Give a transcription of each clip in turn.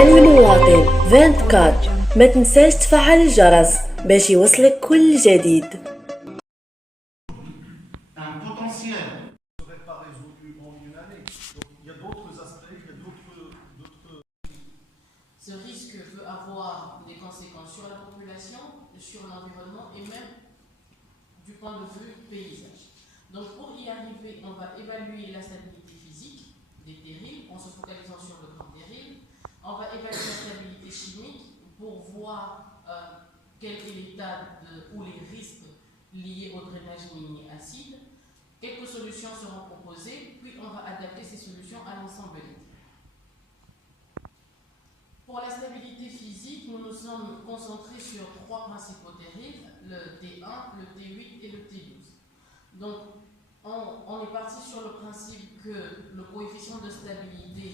المواطن 24 ما تنساش تفعل الجرس باش يوصلك كل جديد. Un potentiel. Ne serait pas résolu en une année. Donc il y a d'autres aspects, il y a d'autres. Ce risque peut avoir des conséquences sur la population, sur l'environnement et même du point de vue paysage. Donc pour y arriver, on va évaluer la stabilité physique des terrils en se focalisant sur le grand terril. On va évaluer la stabilité chimique pour voir quel est l'état ou les risques liés au drainage minier acide. Quelques solutions seront proposées, puis on va adapter ces solutions à l'ensemble des terrils. Pour la stabilité physique, nous nous sommes concentrés sur trois principaux terrils, le T1, le T8 et le T12. Donc, on est parti sur le principe que le coefficient de stabilité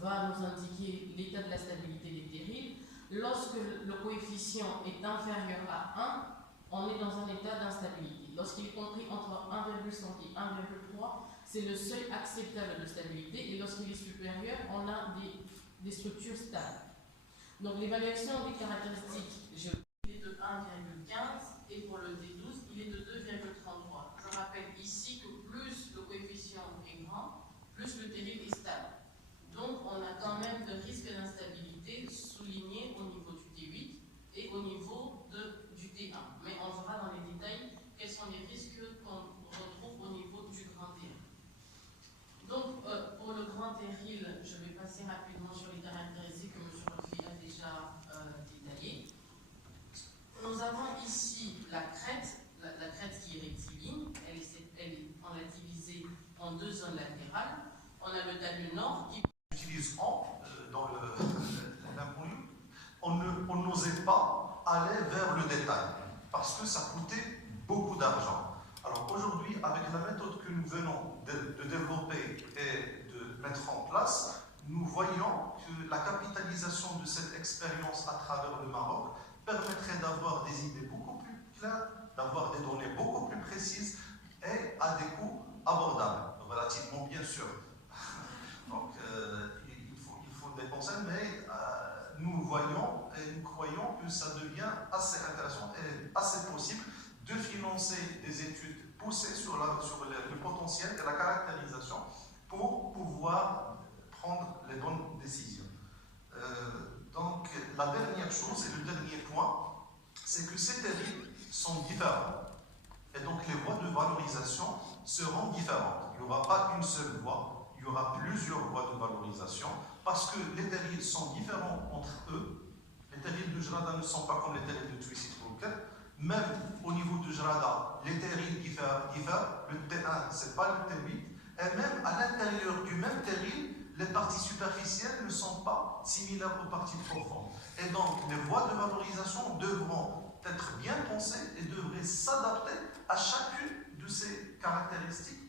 va nous indiquer l'état de la stabilité des terrils. Lorsque le coefficient est inférieur à 1, on est dans un état d'instabilité. Lorsqu'il est compris entre 1,5 et 1,3, c'est le seuil acceptable de stabilité. Et lorsqu'il est supérieur, on a des structures stables. Donc l'évaluation des caractéristiques géologiques est de 1,15 et pour le T12, il est de 2,33. Je rappelle ici que plus le coefficient est grand, plus le terril est stable. Donc on a quand même de risques d'instabilité soulignés au niveau du T8 et au niveau du T1. Mais on verra dans les détails quels sont les risques qu'on retrouve au niveau du grand terril. Donc pour le grand terril, je vais passer rapidement sur les caractéristiques que M. Rolfi a déjà détaillées. Nous avons ici la crête qui est rectiligne, on l'a divisée en deux zones latérales. On a le talus nord qui Utilise dans l'inconnu. On n'osait pas aller vers le détail parce que ça coûtait beaucoup d'argent. Alors aujourd'hui, avec la méthode que nous venons de développer et de mettre en place, nous voyons que la capitalisation de cette expérience à travers le Maroc permettrait d'avoir des idées beaucoup plus claires, d'avoir des données beaucoup plus précises et à des coûts abordables, relativement bien sûr. Donc il faut dépenser, mais nous voyons et nous croyons que ça devient assez intéressant et assez possible de financer des études poussées sur le potentiel et la caractérisation pour pouvoir prendre les bonnes décisions. Donc la dernière chose et le dernier point, c'est que ces terrils sont différents. Et donc les voies de valorisation seront différentes. Il n'y aura pas une seule voie, il y aura plusieurs voies de valorisation parce que les terrils sont différents entre eux. Les terrils de Jrada ne sont pas comme les terrils de Tuissit-Rouket. Même au niveau de Jrada, les terrils diffèrent. Le T1, ce n'est pas le T8. Et même à l'intérieur du même terril, les parties superficielles ne sont pas similaires aux parties profondes. Et donc, les voies de valorisation devront être bien pensées et devraient s'adapter à chacune de ces caractéristiques